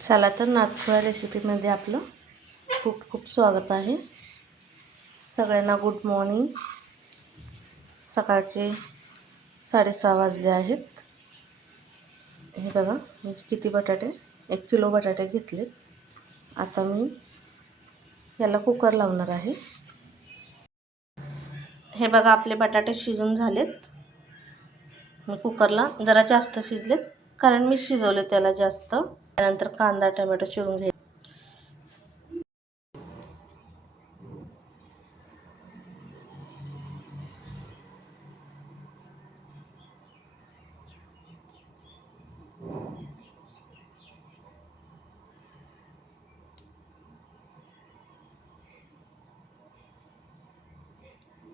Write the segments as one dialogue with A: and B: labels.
A: चला तर नाथपुरा रेसिपीमध्ये आपलं खूप खूप स्वागत आहे. सगळ्यांना गुड मॉर्निंग सकाळचे साडेसहा वाजले आहेत. हे बघा किती बटाटे एक किलो बटाटे घेतलेत आता मी याला कुकर लावणार आहे. हे बघा आपले बटाटे शिजून झालेत. मी कुकरला जरा जास्त शिजलेत कारण मी शिजवले त्याला जास्त. त्यानंतर कांदा टमॅटो चिरून घे.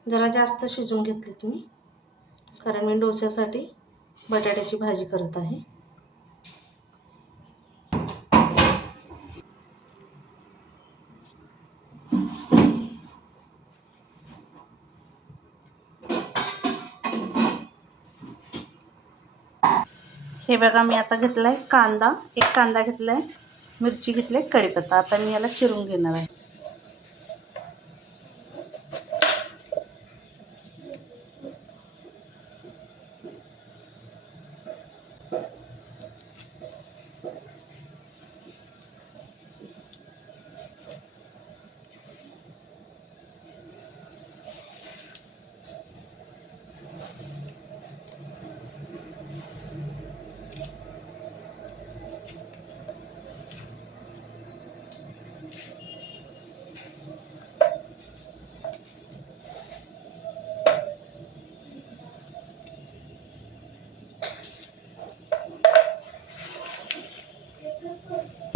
A: जरा जास्त शिजून घेतले तुम्ही कारण मी डोस्यासाठी बटाट्याची भाजी करत आहे. हे बघा मी आता घेतला आहे कांदा. एक कांदा घेतला आहे मिरची घेतली आहे कढीपत्ता. आता मी याला चिरून घेणार आहे.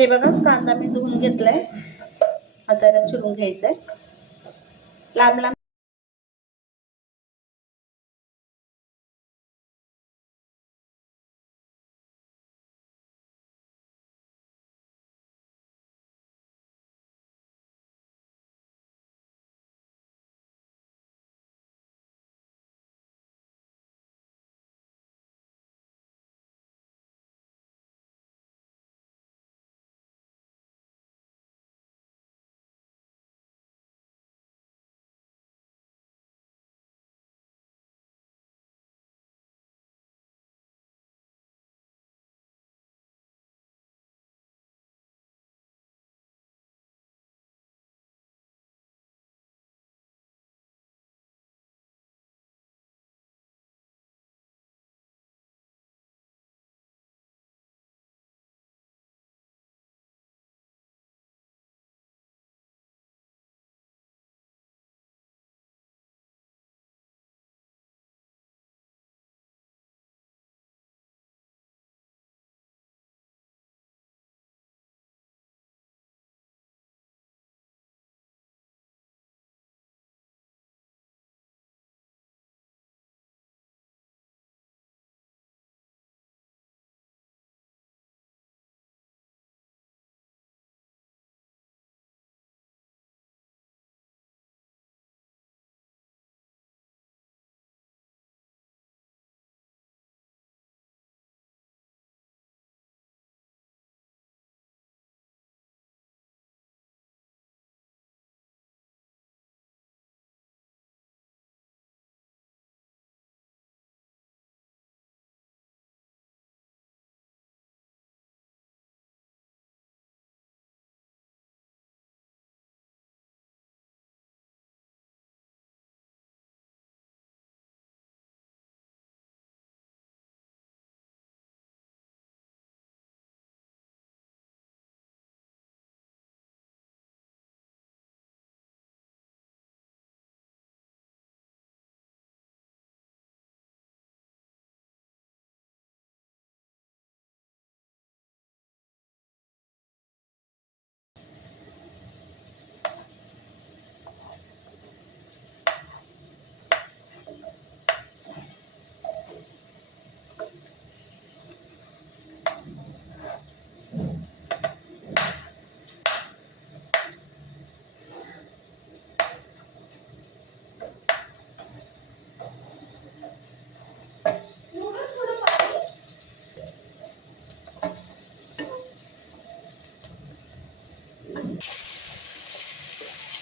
A: हे बघा कांदा मी धुवून घेतलाय. आता चिरून घ्यायचंय. लांब लांब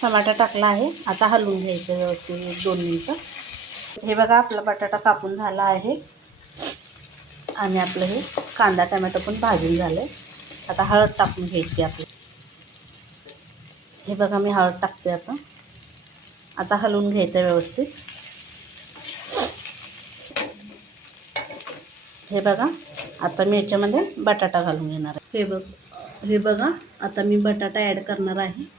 A: टमाटा टाकला आहे. आता हलवून घ्यायचं व्यवस्थित एक दोन मिनटं. हे बघा आपला बटाटा कापून झाला आहे. आणि आपलं हे कांदा टमॅटो पण भाजून झालं आहे आता हळद टाकून घ्यायची आपली. हे बघा मी हळद टाकते आता. आता हलवून घ्यायचं व्यवस्थित. हे बघा आता मी याच्यामध्ये बटाटा घालून घेणार आहे. हे बघ हे बघा आता मी बटाटा ॲड करणार आहे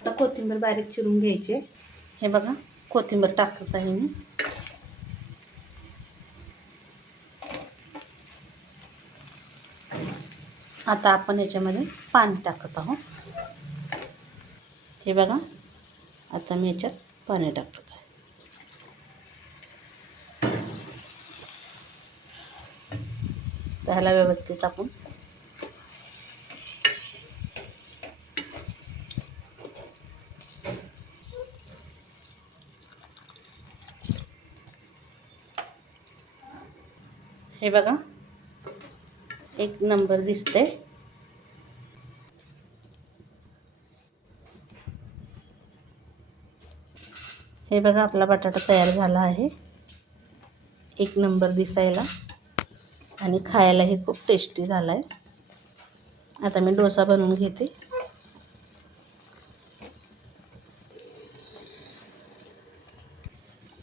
A: आता कोथिंबीर बारीक चिरून घ्यायची. हे बघा कोथिंबीर टाकत आहे मी. आता आपण याच्यामध्ये पाणी टाकत आहोत. हे बघा आता मी याच्यात पाणी टाकत आहे. त्याला व्यवस्थित आपण हे बघा. एक नंबर दिसते हे बघा आपला बटाटा तयार झाला आहे. एक नंबर दिसायला. आणि खायलाही खूप टेस्टी झाला आहे आता मी डोसा बनवून घेते.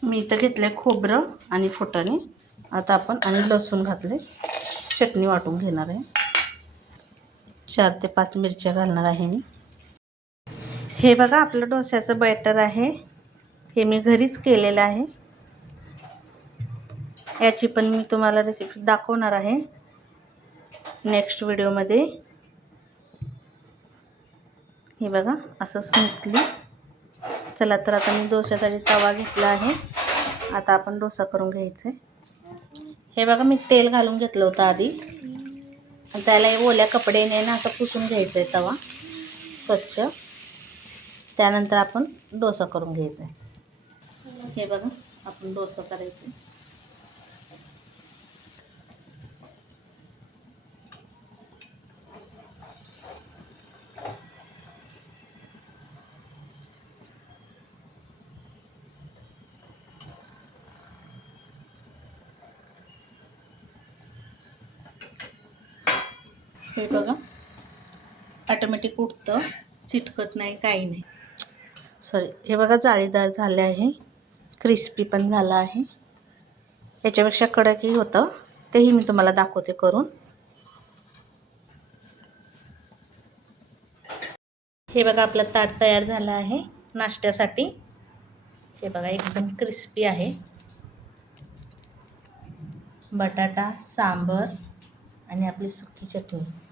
A: मी इथं घेतलं खोबरं आणि फुटाणे आता आपण आणि लसूण घातले. चटणी वाटून घेणार आहे. चार ते पाच मिरच्या घालणार आहे मी. हे बघा आपलं डोस्याचं बॅटर आहे. हे मी घरीच केलेलं आहे. याची पण मी तुम्हाला रेसिपी दाखवणार आहे. नेक्स्ट व्हिडिओमध्ये हे बघा असं स्मूथली चला तर आता मी डोश्यासाठी तवा घेतला आहे. आता आपण डोसा करून घ्यायचा. आहे हे बघा मी तेल घालून घेतलं होतं आधी. आणि त्याला हे ओल्या कपड्याने ना असं पुसून घ्यायचं आहे तवा स्वच्छ. त्यानंतर आपण डोसा करून घ्यायचा आहे हे बघा आपण डोसा करायचं हे बघा. ऑटोमॅटिक उठतं चिटकत नाही काही नाही. सॉरी हे बघा जाळीदार झाले आहे. क्रिस्पी पण झालं आहे. याच्यापेक्षा कडकही होतं. तेही मी तुम्हाला दाखवते करून. हे बघा आपलं ताट तयार झालं आहे नाश्त्यासाठी. हे बघा एकदम क्रिस्पी आहे. बटाटा सांबर आणि आपली सुकी चटणी.